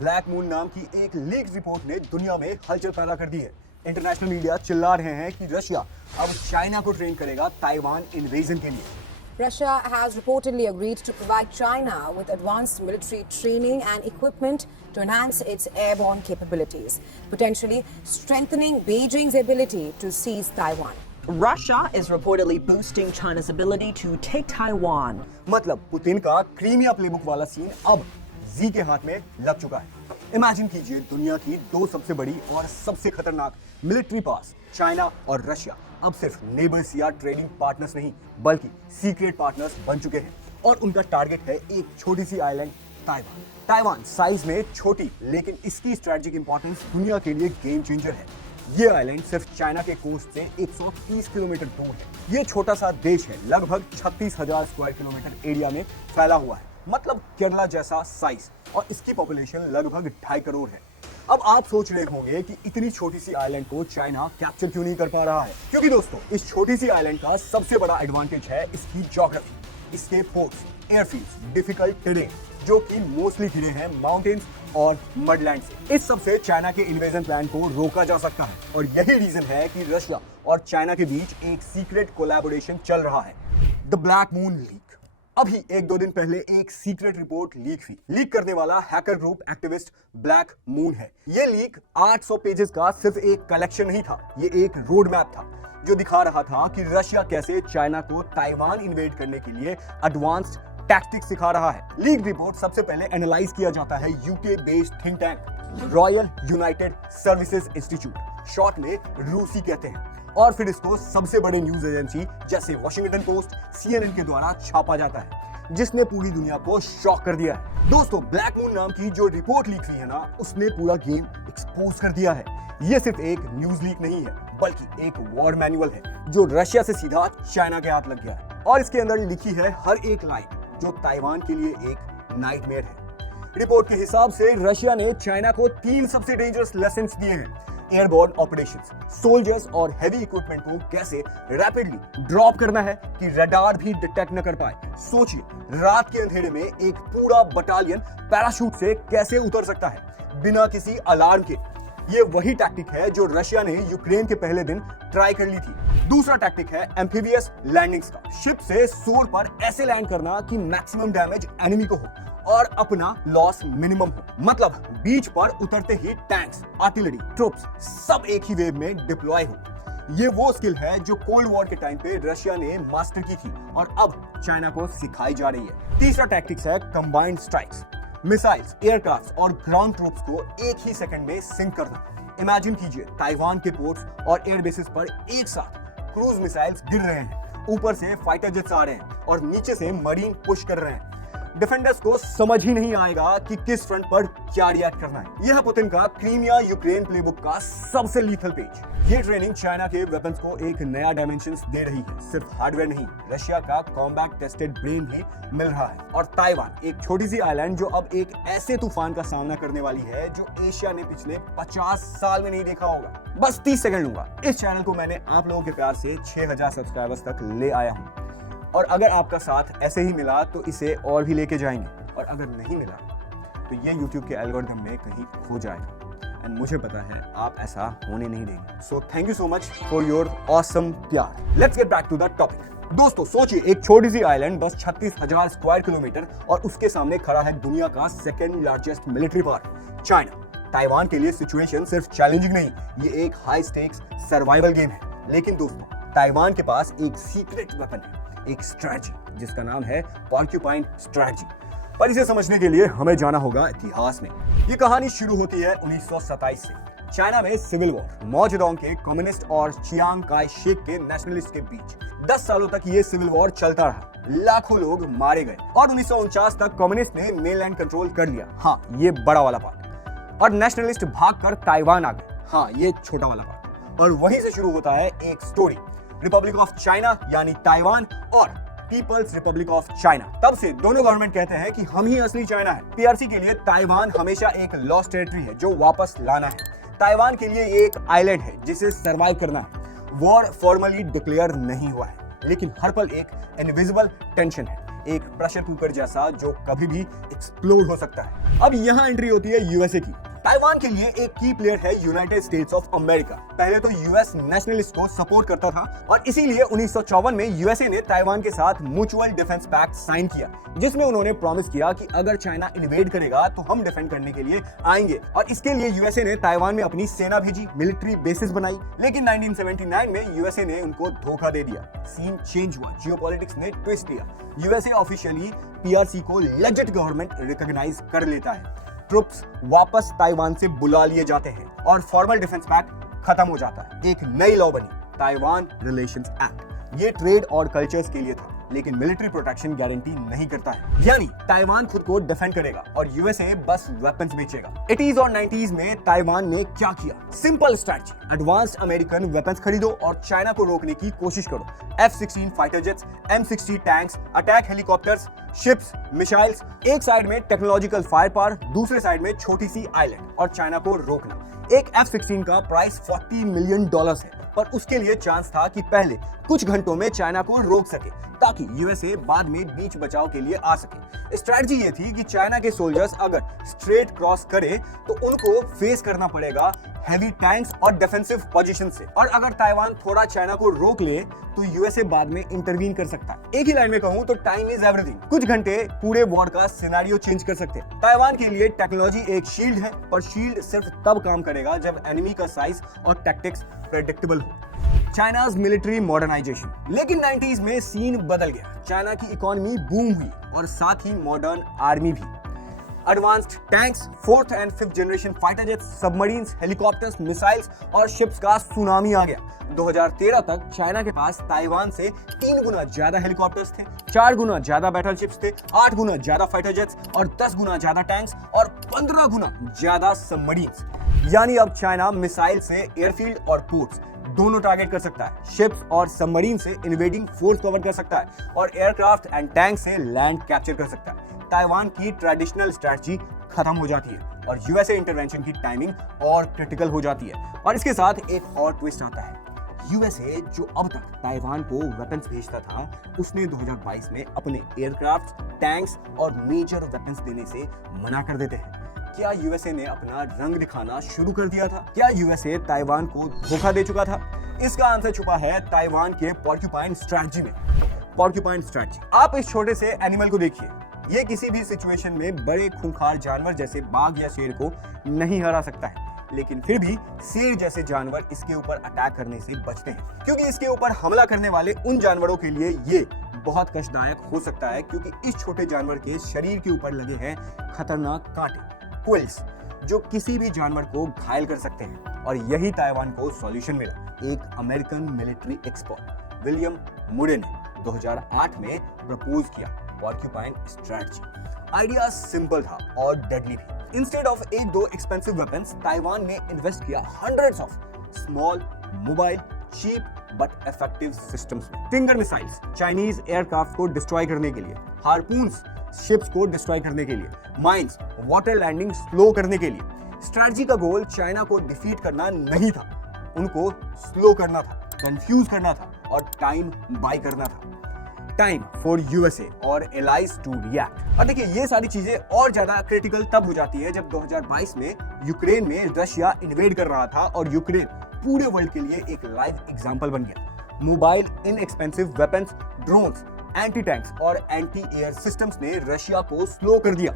Black moon नाम की एक लीक रिपोर्ट ने दुनिया में हलचल पैदा कर दी है। इंटरनेशनल मीडिया चिल्ला रहे हैं कि रशिया अब चाइना को ट्रेन करेगा ताइवान इन्वेजन के लिए। Russia has reportedly agreed to provide China with advanced military training and equipment to enhance its airborne capabilities, potentially strengthening Beijing's ability to seize Taiwan. Russia is reportedly boosting China's ability to take Taiwan. मतलब Putin का Crimea playbook वाला scene अब जी के हाथ में लग चुका है। इमेजिन कीजिए, दुनिया की दो सबसे बड़ी और सबसे खतरनाक मिलिट्री पास चाइना और रशिया अब सिर्फ नेबर्स या ट्रेडिंग पार्टनर्स नहीं बल्कि सीक्रेट पार्टनर्स बन चुके हैं और उनका टारगेट है एक छोटी सी आइलैंड ताइवान। ताइवान साइज में छोटी लेकिन इसकी स्ट्रेटेजिक इंपॉर्टेंस दुनिया के लिए गेम चेंजर है। ये आइलैंड सिर्फ चाइना के कोस्ट से 130 किलोमीटर दूर है। ये छोटा सा देश है, लगभग 36,000 स्क्वायर किलोमीटर एरिया में फैला हुआ है, मतलब केरला जैसा साइज, और इसकी पॉपुलेशन लगभग 2.5 करोड़ है। अब आप सोच रहे होंगे कि इतनी छोटी सी आइलैंड को चाइना कैप्चर क्यों नहीं कर पा रहा है, क्योंकि दोस्तों इस छोटी सी आइलैंड का सबसे बड़ा एडवांटेज है इसकी ज्योग्राफी, इसके पोर्ट्स, एयरफील्ड्स, डिफिकल्ट टेरेन जो कि मोस्टली घिरे हैं माउंटेन्स और मडलैंड से। इस सबसे चाइना के इन्वेजन प्लान को रोका जा सकता है और यही रीजन है कि रशिया और चाइना के बीच एक सीक्रेट कोलैबोरेशन चल रहा है, द ब्लैक मून लीक। अभी 1-2 दिन पहले एक सीक्रेट रिपोर्ट लीक हुई। लीक करने वाला hacker group activist black moon है। ये लीक 800 पेजेस का सिर्फ एक कलेक्शन नहीं था, ये एक रोड मैप था जो दिखा रहा था कि रशिया कैसे चाइना को ताइवान इन्वेड करने के लिए एडवांस्ड टैक्टिक्स सिखा रहा है। लीक रिपोर्ट सबसे पहले एनालाइज किया जाता है UK based think tank royal United services institute, short में रूसी कहते हैं, और फिर इसको सबसे बड़े न्यूज एजेंसी जैसे वॉशिंगटन पोस्ट, CNN के द्वारा छापा जाता है, जिसने पूरी दुनिया को शॉक कर दिया है। दोस्तों, ब्लैक मून नाम की जो रिपोर्ट लीक हुई है ना, उसने पूरा गेम एक्सपोज कर दिया है। ये सिर्फ एक न्यूज लीक नहीं है बल्कि एक वॉर मैनुअल है जो रशिया से सीधा चाइना के हाथ लग गया है, और इसके अंदर लिखी है हर एक लाइन जो ताइवान के लिए एक नाइटमेयर है। रिपोर्ट के हिसाब से रशिया ने चाइना को 3 सबसे डेंजरस लेसन्स दिए हैं: एयरबोर्न ऑपरेशंस, सोल्जर्स और हेवी इक्विपमेंट को कैसे रैपिडली ड्रॉप करना है कि रडार भी डिटेक्ट न कर पाए। सोचिए, रात के अंधेरे में एक पूरा बटालियन पैराशूट से कैसे उतर सकता है बिना किसी अलार्म के। ये वही टैक्टिक है जो रशिया ने यूक्रेन के पहले दिन ट्राई कर ली थी। दूसरा टैक्टिक है एम्फीबियस लैंडिंग्स का, शिप से शोर पर ऐसे लैंड करना कि मैक्सिमम डैमेज एनिमी को हो और अपना लॉस मिनिमम हो। मतलब बीच पर उतरते ही टैंक्स, आर्टिलरी, ट्रूप्स सब एक ही वेव में डिप्लॉय हो। ये वो स्किल है जो कोल्ड वॉर के टाइम पे रशिया ने मास्टर की थी और अब चाइना को सिखाई जा रही है। तीसरा टैक्टिक्स है कंबाइंड स्ट्राइक्स, मिसाइल्स, एयरक्राफ्ट और ग्राउंड ट्रूप्स को एक ही सेकंड में सिंक करना। इमेजिन कीजिए, ताइवान के पोर्ट्स और एयर बेसिस पर एक साथ क्रूज मिसाइल्स गिर रहे हैं, ऊपर से फाइटर जेट्स आ रहे हैं और नीचे से मरीन पुश कर रहे हैं। डिफेंडर्स को समझ ही नहीं आएगा कि किस फ्रंट पर क्या रिएक्ट करना है। यह पुतिन का क्रीमिया यूक्रेन प्लेबुक का सबसे लीथल पेज। ये ट्रेनिंग चाइना के वेपन्स को एक नया डायमेंशन दे रही है। सिर्फ हार्डवेयर नहीं, रशिया का कॉम्बैट टेस्टेड ब्रेन भी मिल रहा है। और ताइवान, एक छोटी सी आइलैंड जो अब एक ऐसे तूफान का सामना करने वाली है जो एशिया ने पिछले 50 साल में नहीं देखा होगा। बस 30 सेकंड लूंगा। इस चैनल को मैंने आप लोगों के प्यार से 6000 सब्सक्राइबर्स तक ले आया हूँ, और अगर आपका साथ ऐसे ही मिला तो इसे और भी लेके जाएंगे, और अगर नहीं मिला तो ये YouTube के एल्गोरिथम में कहीं खो जाएगा। एंड मुझे पता है आप ऐसा होने नहीं देंगे। So thank you so much for your awesome प्यार। Let's get back to the topic. दोस्तों सोचिए, एक छोटी सी आइलैंड, बस 36,000 स्क्वायर किलोमीटर, और उसके सामने खड़ा है दुनिया का second largest military power China. Taiwan के लिए सिचुएशन सिर्फ चैलेंजिंग नहीं, ये एक हाई स्टेक्स सर्वाइवल गेम है। लेकिन दोस्तों, ताइवान के पास एक सीक्रेट वेपन है, एक स्ट्रैटेजी जिसका नाम है पॉर्क्यूपाइन स्ट्रैटेजी। पर इसे समझने के लिए हमें जाना होगा इतिहास में। ये कहानी शुरू होती है 1927 से, चाइना में सिविल वॉर, माओ जेडोंग के कम्युनिस्ट और चियांग काय शेक के नेशनलिस्ट के बीच। 10 सालों तक ये सिविल वॉर चलता रहा, लाखों लोग मारे गए, और 1949 तक कम्युनिस्ट ने मेनलैंड कंट्रोल कर लिया। हाँ, ये बड़ा वाला पार्ट। और नेशनलिस्ट भागकर ताइवान आ गए। हाँ, ये छोटा वाला पार्ट। और वहीं से शुरू होता है एक स्टोरी, रिपब्लिक ऑफ चाइना यानी ताइवान और पीपल्स रिपब्लिक ऑफ चाइना। तब से दोनों गवर्नमेंट कहते हैं कि हम ही असली चाइना है। PRC के लिए ताइवान हमेशा एक लॉस्ट टेरिटरी है जो वापस लाना है। ताइवान के लिए ये एक आइलैंड है जिसे सरवाइव करना है। वॉर फॉर्मली डिक्लेयर नहीं हुआ है, लेकिन हर पल एक इनविजिबल टेंशन है। एक प्रेशर कुकर जैसा जो कभी भी एक्सप्लोड हो सकता है। अब यहाँ एंट्री होती है यूएसए की। ताइवान के लिए एक की प्लेयर है यूनाइटेड स्टेट्स ऑफ अमेरिका। पहले तो यूएस नेशनलिस्ट को सपोर्ट करता था और इसीलिए 1954 में यूएसए ने ताइवान के साथ म्यूचुअल डिफेंस पैक्ट साइन किया, जिसमें उन्होंने प्रॉमिस किया कि अगर चाइना इन्वेड करेगा तो हम डिफेंड करने के लिए आएंगे। और इसके लिए यूएसए ने ताइवान में अपनी सेना भेजी, मिलिट्री बेसिस बनाई। लेकिन 1979 में यूएसए ने उनको धोखा दे दिया। सीन चेंज हुआ, जियोपॉलिटिक्स ने ट्विस्ट लिया। यूएसए ऑफिशियली पीआरसी को लेजिट गवर्नमेंट रिकॉग्नाइज कर लेता है। ट्रुप्स वापस ताइवान से बुला लिए जाते हैं और फॉर्मल डिफेंस पैक्ट खत्म हो जाता है। एक नई लॉ बनी, ताइवान रिलेशंस एक्ट। ये ट्रेड और कल्चर्स के लिए था, लेकिन मिलिट्री प्रोटेक्शन गारंटी नहीं करता है। यानी ताइवान खुद को डिफेंड करेगा और यूएसए बस वेपन्स बेचेगा। 80s और 90s में ताइवान ने क्या किया? Simple strategy, advanced American weapons खरीदो और चाइना को रोकने की कोशिश करो। F-16 fighter jets, M-60 tanks, attack helicopters, ships, missiles. एक साइड में टेक्नोलॉजिकल फायर पावर, दूसरे साइड में छोटी सी आइलैंड और चाइना को रोकना। एक F-16 का प्राइस $40 मिलियन है, पर उसके लिए चांस था कि पहले कुछ घंटों में चाइना को रोक सके ताकि यूएसए बाद में बीच बचाव के लिए आ सके। स्ट्रैटेजी ये थी कि चाइना के सोल्जर्स अगर स्ट्रेट क्रॉस करे तो उनको फेस करना पड़ेगा हैवी टैंक्स और डिफेंसिव पोजीशन से, और अगर ताइवान थोड़ा चाइना को रोक ले तो यूएसए बाद में इंटरवीन कर सकता है। एक ही लाइन में कहूं तो टाइम इज एवरीथिंग। कुछ घंटे पूरे वॉर का सिनेरियो चेंज कर सकते हैं। ताइवान के लिए टेक्नोलॉजी एक शील्ड है, पर शील्ड सिर्फ तब काम करेगा जब एनिमी का साइज और टैक्टिक्स प्रेडिक्टेबल हो। China's military modernisation. लेकिन 90s में सीन बदल गया। चाइना की इकोनॉमी बूम हुई और साथ ही मॉडर्न आर्मी भी। Advanced tanks, 4th and 5th generation fighter jets, submarines, helicopters, missiles और शिप्स का सुनामी आ गया। 2013 तक चाइना के पास ताइवान से 3 गुना ज्यादा हेलीकॉप्टर्स थे, 4 गुना ज्यादा बैटलशिप्स थे, 8 गुना ज्यादा फाइटर जेट्स और 10 गुना ज्यादा टैंक्स और 15 गुना ज्यादा सबमरीन्स। यानी अब चाइना मिसाइल से एयरफील्ड और पोर्ट्स दोनों टारगेट कर सकता है, शिप्स और सबमरीन से इन्वेडिंग फोर्स कवर कर सकता है और एयरक्राफ्ट एंड टैंक से लैंड कैप्चर कर सकता है। ताइवान की ट्रेडिशनल स्ट्रैटेजी खत्म हो जाती है और यूएसए इंटरवेंशन की टाइमिंग और क्रिटिकल हो जाती है। और इसके साथ एक और ट्विस्ट आता है। यूएसए जो अब तक ताइवान को वेपन्स भेजता था, उसने 2022 में अपने एयरक्राफ्ट, टैंक्स और मेजर वेपन्स देने से मना कर देते हैं। क्या यूएसए ने अपना रंग दिखाना शुरू कर दिया था? क्या यूएसए ताइवान को धोखा दे चुका था? इसका आंसर छुपा है ताइवान के पोर्क्यूपाइन स्ट्रैटेजी में। Porcupine strategy. आप इस छोटे से एनिमल को देखिए, ये किसी भी सिचुएशन में बड़े खूंखार जानवर जैसे बाघ या शेर को नहीं हरा सकता है, लेकिन फिर भी शेर जैसे जानवर इसके ऊपर अटैक करने से बचते हैं, क्योंकि इसके ऊपर हमला करने वाले उन जानवरों के लिए ये बहुत कष्टदायक हो सकता है, क्योंकि इस छोटे जानवर के शरीर के ऊपर लगे हैं खतरनाक कांटे, क्विल्स, जो किसी भी जानवर को घायल कर सकते हैं। और यही ताइवान को सॉल्यूशन मिला। एक अमेरिकन मिलिट्री एक्सपर्ट विलियम मुरे ने 2008 में प्रपोज किया पोर्क्यूपाइन स्ट्रैटेजी। आइडिया सिंपल था और डेडली भी। Instead of 1-2 expensive weapons, Taiwan ने इन्वेस्ट किया hundreds of small, mobile, cheap but effective systems में। फिंगर मिसाइल्स, चाइनीज एयरक्राफ्ट को डिस्ट्रॉय करने के लिए, हार्पून्स, शिप्स को डिस्ट्रॉय करने के लिए, माइंस, वाटर लैंडिंग स्लो करने के लिए। स्ट्रैटेजी का गोल चाइना को डिफीट करना नहीं था, उनको स्लो करना था, कंफ्यूज करना था और टाइम बाय करना था। टाइम फॉर यूएसए और एलाइज टू रिएक्ट। और देखिए, ये सारी चीजें और ज्यादा क्रिटिकल तब हो जाती है जब 2022 में यूक्रेन में रशिया इन्वेड कर रहा था और यूक्रेन पूरे वर्ल्ड के लिए एक लाइव एग्जांपल बन गया। Mobile inexpensive weapons, drones, anti tanks और एंटी एयर सिस्टम्स ने रशिया को स्लो कर दिया,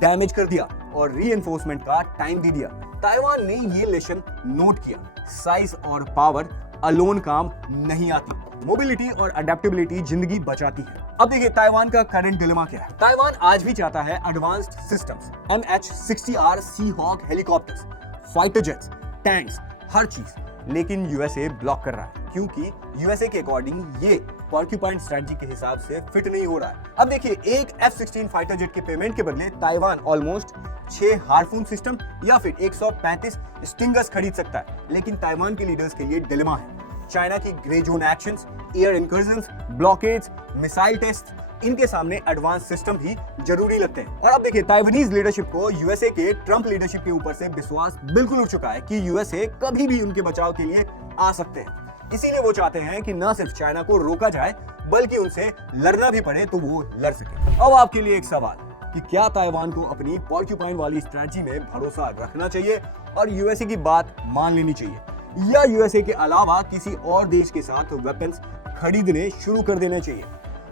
डैमेज कर दिया और रीइंफोर्समेंट का टाइम भी दिया। ताइवान ने ये लेसन नोट किया, साइज और पावर अलोन काम नहीं आती, मोबिलिटी और अडेप्टेबिलिटी जिंदगी बचाती है। अब देखिए ताइवान का करंट डिलेमा क्या है। ताइवान आज भी चाहता है advanced systems, MH-60R Seahawk helicopters, fighter jets, tanks, हर चीज, लेकिन यूएसए ब्लॉक कर रहा है, क्योंकि यूएसए के अकॉर्डिंग ये पोर्क्यूपाइन स्ट्रैटेजी के हिसाब से फिट नहीं हो रहा है। अब देखिए, एक F-16 फाइटर जेट के पेमेंट के बदले ताइवान ऑलमोस्ट 6 हार्पून सिस्टम या फिर 135 स्टिंगर्स खरीद सकता है। लेकिन ताइवान के लीडर्स के लिए डिलेमा है। चाइना की grey zone actions, air incursions, blockades, missile test, इनके सामने एडवांस सिस्टम भी जरूरी लगते हैं। और अब देखिए, ताइवानीज लीडरशिप को यूएसए के ट्रंप लीडरशिप के ऊपर से विश्वास बिल्कुल उठ चुका है कि यूएसए कभी भी उनके बचाव के लिए आ सकते हैं। इसीलिए वो चाहते हैं कि न सिर्फ चाइना को रोका जाए बल्कि उनसे लड़ना भी पड़े तो वो लड़ सके। अब आपके लिए एक सवाल कि क्या ताइवान को अपनी पॉर्क्यूपाइन वाली स्ट्रेटजी में भरोसा रखना चाहिए और यूएसए की बात मान लेनी चाहिए, या यूएसए के अलावा किसी और देश के साथ वेपन्स खरीदने शुरू कर देने चाहिए,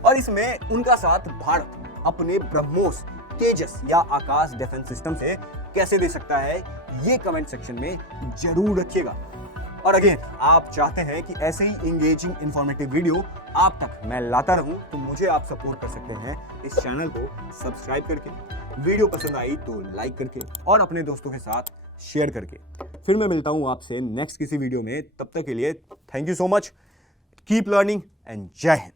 और इसमें उनका साथ भारत अपने ब्रह्मोस, तेजस या आकाश डिफेंस सिस्टम से कैसे दे सकता है, ये कमेंट सेक्शन में जरूर रखिएगा। और अगेन आप चाहते हैं कि ऐसे ही इंगेजिंग इंफॉर्मेटिव वीडियो आप तक मैं लाता रहूं तो मुझे आप सपोर्ट कर सकते हैं इस चैनल को सब्सक्राइब करके, वीडियो पसंद आई तो लाइक करके और अपने दोस्तों के साथ शेयर करके। फिर मैं मिलता हूं आपसे नेक्स्ट किसी वीडियो में, तब तक के लिए thank you so much, keep learning and जय हिंद।